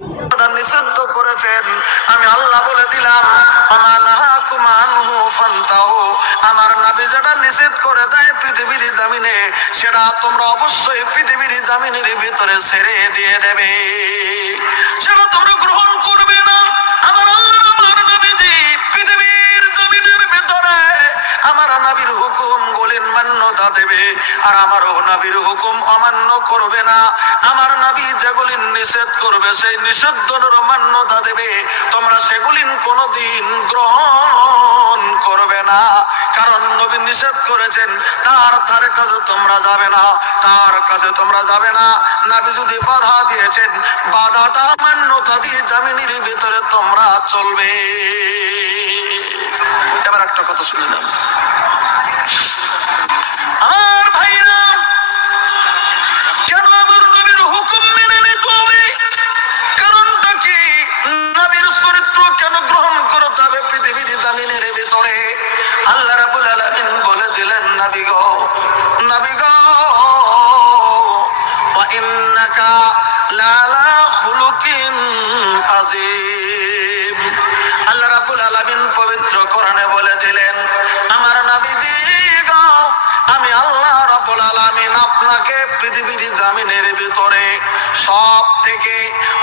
নিষিদ্ধ করেছেন, আমি আল্লাহ বলে দিলাম আমার নবী যেটা নিষেধ করে দেয় পৃথিবীর জমিনে, সেটা তোমরা অবশ্যই পৃথিবীর জমিনের ভিতরে ছেড়ে দিয়ে দেবে, সেটা তোমরা গ্রহণ করবে না। আমার আল্লাহ আমার নবীজি পৃথিবীর জমিনের ভিতরে আমার নবীর হুকুম গুলির মান্যতা দেবে, আর আমারও নবীর হুকুম অমান্য করবে না। আমার নবী যেগুলি নিষেধ করবে সেই নিষিদ্ধের মান্যতা দেবে, তোমরা সেগুলি কোনোদিন গ্রহণ করবে না। কারণ নবী নিষেধ করেছেন, তার ধারে কাছে তোমরা যাবে না, তার কাছে তোমরা যাবে না। নবী যদি বাধা দিয়েছেন, বাধাটা মান্যতা দিয়ে জমিনের ভিতরে তোমরা চলবে। এবার একটা কথা শুনে নেন আমার ভাইরা, কেন আমার নবীর হুকুম মেনে নিতে হবে? কারণটা কি? নবীর চরিত্র কেন গ্রহণ করতে হবে পৃথিবীর জমিনের ভিতরে? আল্লাহ রাব্বুল আলামিন বলে দিলেন, নবী গো, নবী গো, ওয়া ইন্নাকা লাআলা খুলুকিন আযীম। আল্লাহ রাব্বুল আলামিন পবিত্র কোরআনে বলে দিলেন, আমার নবীজি গো, আমি আল্লাহ রাব্বুল আলামিন আপনাকে পৃথিবীর জমিনের ভিতরে সব থেকে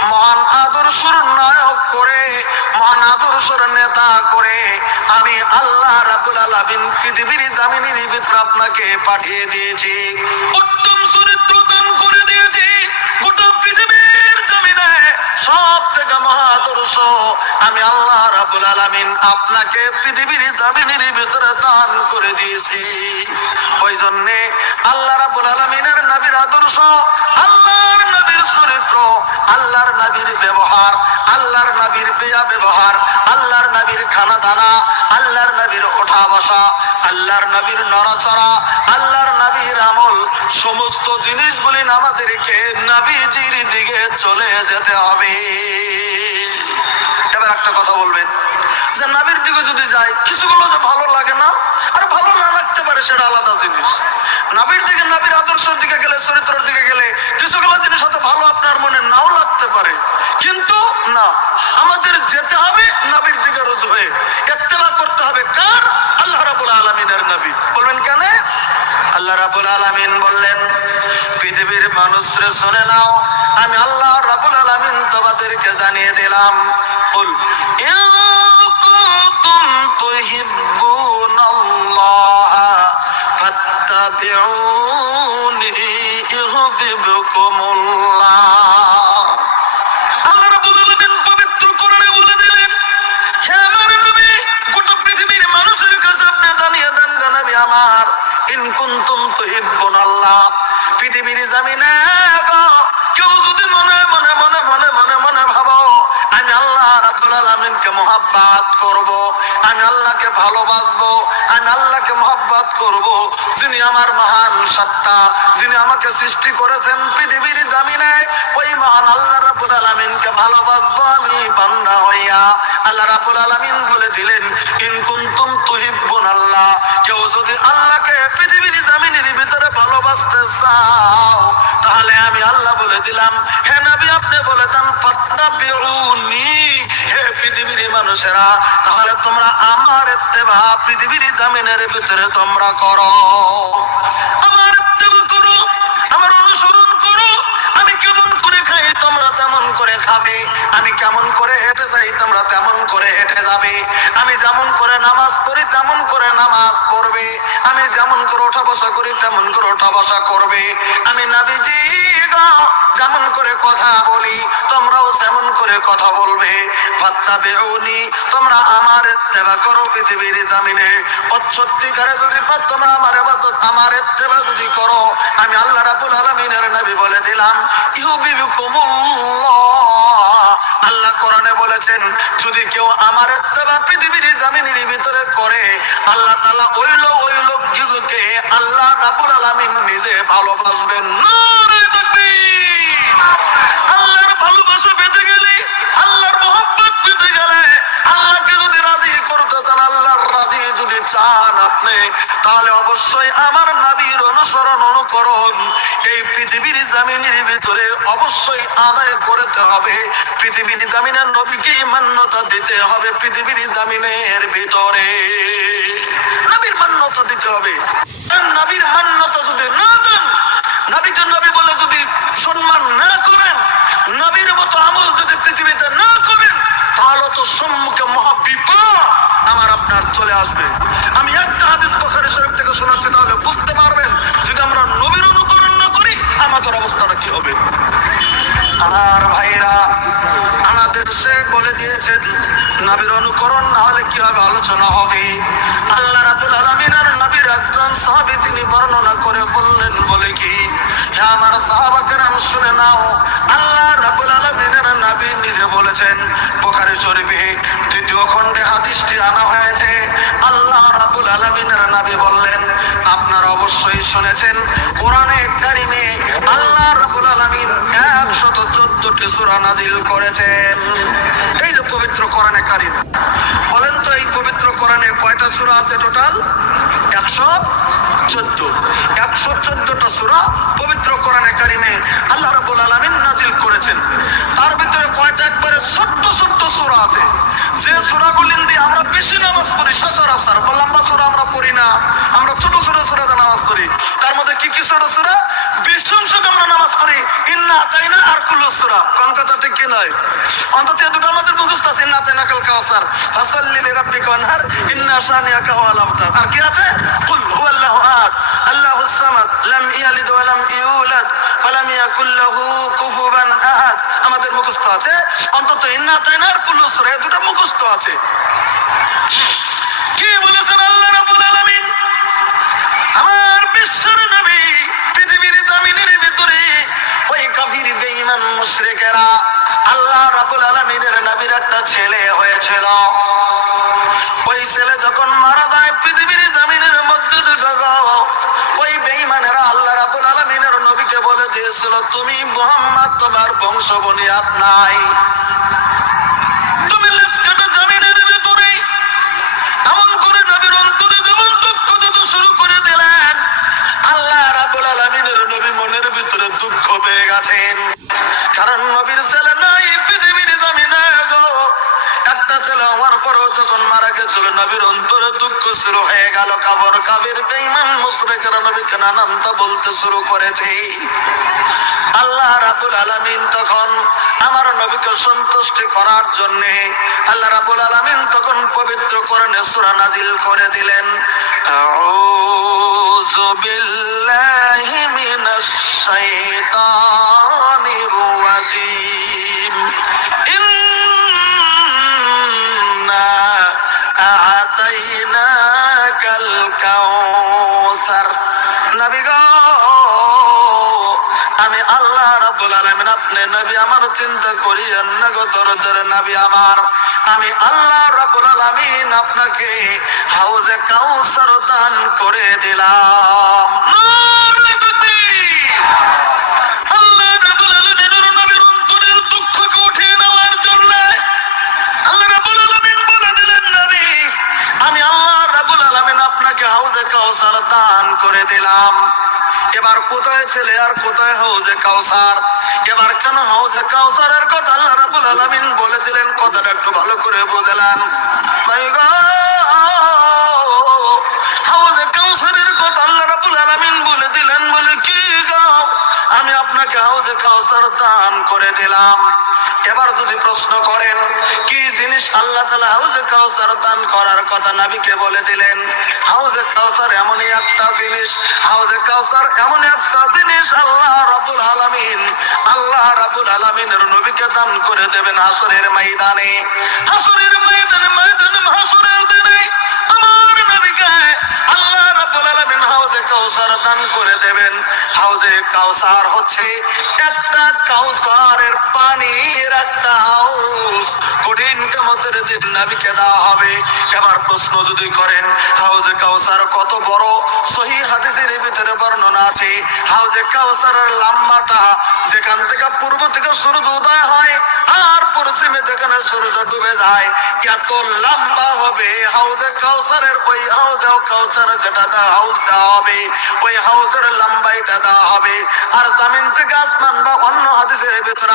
মহান আদর্শের নায়ক করে, মহান আদর্শের নেতা করে আমি আল্লাহ রাব্বুল আলামিন পৃথিবীর জমিনের ভিতরে আপনাকে পাঠিয়ে দিয়েছি, উত্তম চরিত্র দান করে দিয়েছি। গোটা পৃথিবীর জমিনে সব থেকে মহাদর্শ আমি আল্লাহ রাব্বুল আলামিন আপনাকে পৃথিবীর জমিনের ভিতরে দান করে দিয়েছি। ওই জন্যে আল্লাহ রাব্বুল আলামিনের নবীর আদর্শ, আল্লাহর নবীর চরিত্র, আল্লাহর নবীর ব্যবহার, আল্লাহর নবীর বিয়া ব্যবহার, আল্লাহর নবীর খানা দানা, আল্লাহর নবীর ওঠা বসা, আল্লাহর নবীর নড়াচড়া, আল্লাহর নবীর আমল, সমস্ত জিনিসগুলি আমাদেরকে নবীজির দিকে চলে যেতে হবে। এবার একটা কথা বলবেন যে নবীর দিকে যদি যাই কিছুগুলো যে ভালো লাগে না, আর ভালো না লাগতে পারে সেটা আলাদা জিনিস। নবীর দিকে, নবীর আদর্শের দিকে গেলে, চরিত্রের দিকে গেলে কিছুগুলো জিনিস হয়তো ভালো আপনার মনে নাও লাগতে পারে, কিন্তু না, আমাদের যেতে হবে নবীর দিকে রুজু হয়ে, ইত্তেবা করতে হবে কার? আল্লাহ রাব্বুল আলামিনের নবী। বলবেন কেন? আল্লাহ রাব্বুল আলামিন বললেন, পৃথিবীর মানুষরে শুনে নাও, আমি আল্লাহ রাব্বুল আলামিন তোমাদেরকে জানিয়ে দিলাম, কুল ইন কুনতুম তুহিব্বুনাল্লাহ ফাত্তাবিউনি ইউহিব্বুকুমুল্লাহ। আল্লাহ রাব্বুল আলামিন পবিত্র কোরআনে বলে দিলেন, হে আমার নবী, গোটা পৃথিবীর মানুষের কাছে আপনি জানিয়ে দেন, নবী আমার, ইন কুনতুম তুহিব্বুনাল্লাহ, পৃথিবীর জমিনে কেউ যদি মনে মনে মনে মনে মনে মনে ভাবো আমি আল্লাহ রাব্বুল আলামিনকে মহব্বত করব, আমি আল্লাহকে ভালোবাসবো, আমি আল্লাহকে মহব্বত করব, যিনি আমার মহান সত্তা, যিনি আমাকে সৃষ্টি করেছেন পৃথিবীর জমিনে, ওই মহান আল্লাহ রাব্বুল আলামিনকে ভালোবাসবো আমি বান্দা হইয়া। আল্লাহ রাব্বুল আলামিন বলে দিলেন, ইন কুনতুম তুহিব্বুনাল্লাহ, কেউ যদি আল্লাহকে পৃথিবীর জমিনের ভিতরে ভালোবাসতে চাও, তাহলে আমি আল্লাহ বলে দিলাম, হে নবী আপনি বলে দেন, ফাত্তাবিউনি, হে পৃথিবীর মানুষেরা, তাহলে তোমরা আমার ইত্তেবা পৃথিবীর জমিনের ভিতরে তোমরা করো, আমার ইত্তেবা করো, আমার অনুসরণ করো। আমি কেমন করে খাই তোমরা তেমন করে খাবে, আমি কেমন করে হেঁটে যাই তোমরা তেমন করে হেঁটে যাবে, আমি যেমন করে নামাজ পড়ি তেমন করে নামাজ পড়বে, আমি যেমন করে ওঠা বসা করি তেমন করে ওঠা বসা করবে, আমি নবীজি যেমন করে কথা বলি তোমরাও তেমন করে কথা বলবে। ফাত্তাবিউনি, তোমরা আমার ইত্তেবা করো পৃথিবীর জমিনে। সত্যিকারে যদি তোমরা আমার ইবাদত, আমার ইত্তেবা যদি করো, আমি আল্লাহ রাব্বুল আলামিনের নবী বলে দিলাম, ইউহিব্বুকুমুল্লাহ। আল্লাহ কোরআনে বলেছেন, যদি কেউ আমার ইত্তেবা পৃথিবীর জমিনের ভিতরে করে, আল্লাহ তাআলা ওই লোককে আল্লাহ রাব্বুল আলামিন নিজে ভালোবাসবেন। নারে তাকবীর! আল্লাহর ভালোবাসা পেতে গেলে, আল্লাহর মহব্বত পেতে গেলে, আল্লাহকে যদি রাজি করতে চান, আল্লাহর রাজি যদি চান আপনি, তাহলে অবশ্যই আমার নবীর অনুসরণ অনুকরণ করুন, এই পৃথিবীর জামিনের ভিতরে অবশ্যই আদায় করতে হবে, পৃথিবীর জামিনের নবীকে মান্যতা দিতে হবে, পৃথিবীর জামিনের ভিতরে নবীর মান্যতা দিতে হবে। নবীর মান্যতা যদি না দেন, নবীকে নবী বলে যদি সম্মান না করেন, নবীর মতো আমল যদি পৃথিবীতে না করেন, তাহলে তো সম্মুখে মহাবিপদ আমার আপনার চলে আসবে। আমি একটা হাদিস বুখারী শরীফ থেকে শোনাচ্ছি, তাহলে বুঝতে পারবেন যদি আমরা নবীর অনুকরণ না করি আমাদের অবস্থাটা কি হবে। আমার ভাইরা, আমাদের সে বলে দিয়েছেন নবীর অনুকরণ না হলে কি হবে, আলোচনা হবে। আল্লাহ রাব্বুল আলামিনের নবীর একজন সাহাবী তিনি বর্ণনা করে বললেন, বলে কি, হে আমার সাহাবা কেরাম শুনে নাও, আল্লাহ রাব্বুল আলামিনের নবী নিজে বলেছেন, বুখারী শরীফে 2য় খণ্ডে হাদিসটি আনা হয়েছে। আল্লাহ রাব্বুল আলামিনের নবী বললেন, আপনারা অবশ্যই শুনেছেন কোরআনে কারিমে আল্লাহ রাব্বুল আলামিন 114টি সূরা নাযিল করেছেন। এই যে পবিত্র কোরআনে কারিম, বলেন তো এই পবিত্র কোরআনে কয়টা সূরা আছে টোটাল? 114টা সূরা পবিত্র কোরআনে কারিমে আল্লাহ রাব্বুল আলামিন নাযিল করেছেন। তার ভিতরে কয়টা একবারে ছোট্ট ছোট্ট সূরা আছে, যে সূরাগুলি দিয়ে আমরা বেশি নামাজ পড়ি সচরাচর, লম্বা সূরা আমরা পড়ি না, আমরা ছোট ছোট সূরাতে নামাজ পড়ি। তার মধ্যে কি কি ছোট সূরা? বেশি অংশতে আমরা নামাজ পড়ি ইন্না আতাইনা আর কুল্লু সূরা। কোন কথা ঠিক কি নয়? অন্তত দুটো আমাদের মুখস্থ আছে, ইন্না আতাইনা কাল কাউসার, ফাসাল্লি লিরাব্বিকা ওয়ানহার, ইন্না শানিয়াকা হুয়াল আবতার। আর কি আছে? কুল হুয়াল্লাহু আহাদ আল্লাহুস সামাদ লাম ইয়ালিদ ওয়া লাম ইউলাদ ওয়া লাম ইয়াকুল লাহু কুফুয়ান আহাদ। আমাদের মুখস্থ আছে অন্তত ইন্না আতাইনা আর কুল্লু সূরা, এই দুটো মুখস্থ আছে। কি বলেছেন আল্লাহ রাব্বুল আলামিন? আমার বিশ্বের নবী পৃথিবীর জমিনের ভিতরে ওই কাফির বেঈমান মুশরিকেরা, আল্লাহ রাব্বুল আলামিনের নবীর একটা ছেলে হয়েছিল। ওই ছেলে যখন মারা যায় পৃথিবীর জমিনের মধ্যে ওই বেঈমানেরা আল্লাহ রাব্বুল আলামিনের নবীকে বলে দিয়েছিল, তুমি মুহাম্মদ তোমার বংশ বুনিয়াদ নাই, তুমি লেসকাটা জমিনের ভিতরে। এমন করে নবীর অন্তরে যেমন দুঃখ দিতে শুরু করে দিলেন, আল্লাহ রাব্বুল আলামিনের নবী মনের ভিতরে দুঃখ পেয়ে গেছেন, কারণ নবীর ছেলে নাই পৃথিবীর জমিনে গো। একটা ছেলে হওয়ার পরও যখন মারা গেছিল নবীর অন্তরে দুঃখ শুরু হয়ে গেল। কাফির বেঈমান মুশরিকরা নবীকে নানানটা বলতে শুরু করেছে। আল্লাহ রাব্বুল আলামিন তখন আমার নবীকে সন্তুষ্টি করার জন্য আল্লাহ রাব্বুল আলামিন তখন পবিত্র কোরআনে সূরা নাযিল করে দিলেন, আউযু বিল্লাহি মিনাশ শাইতানির রাজীম, ইন্না আ'তাইনাকাল কাউসার। নবী গো, আমি আল্লাহ রাব্বুল আলামিন, আপনি নবী আমার চিন্তা করিয়েন না গো দরদের নবী আমার, আমি আল্লাহ রাব্বুল আলামিন আপনাকে হাউজে কাউসার দান করে দিলাম। আল্লাহ রাব্বুল আলামিনের নবীর অন্তরের দুঃখকে উঠিয়ে নেওয়ার জন্য আল্লাহ রাব্বুল আলামিন বলে দিলেন, নবী আমি আল্লাহ রাব্বুল আলামিন আপনাকে হাউজে কাউসার দান করে দিলাম। এবার কোথায় ছেলে আর কোথায় হাউজে কাউসার? এবার কেন হাউজে কাউসারের কথা আল্লাহ রাব্বুল আলামিন বলে দিলেন, কথাটা একটু ভালো করে বুঝলেন ভাই গো। হাউজে কাউসারের কথা আল্লাহ রাব্বুল আলামিন বলে দিলেন, বলে কি গো, আমি আপনাকে হাউজে কাউসার দান করে দিলাম। এবার যদি প্রশ্ন করেন কি জিনিস আল্লাহ তাআলা হাউজে কাউসার দান করার কথা নবীকে বলে দিলেন, হাউজে কাউসার এমনই একটা জিনিস, হাউজে কাউসার এমন একটা জিনিস আল্লাহ রাব্বুল আলামিনের নবীকে দান করে দেবেন হাসরের ময়দানে। হাসরের ময়দানে হাসরের দিনে আমার নবীকে আল্লাহ রাব্বুল আলামিন হাউজে কাউসার দান করে দেবেন। হাউজে কাউসার হচ্ছে একটা কাউসারের পানির একটা হাউস, কঠিন কিয়ামতের দিন নবীকে দেওয়া হবে। এবার প্রশ্ন যদি করেন হাউজে কাউসার কত বড়, সহিহ হাদিসের ভিতরে বর্ণনা আছে হাউজে কাউসারের লম্বাটা যেখান থেকে পূর্ব থেকে সূর্য উদয় হয় আর পশ্চিমে যেখানে সূর্য ডুবে যায়, এত লম্বা হবে হাউজে কাউসারের, ওই হাউজে কাউসার যেটা হাউস দেওয়া হবে, ওই হাউজের লম্বাইটা দেওয়া হবে। আর জমিন থেকে আসমান বা অন্য হাদিসের ভিতরে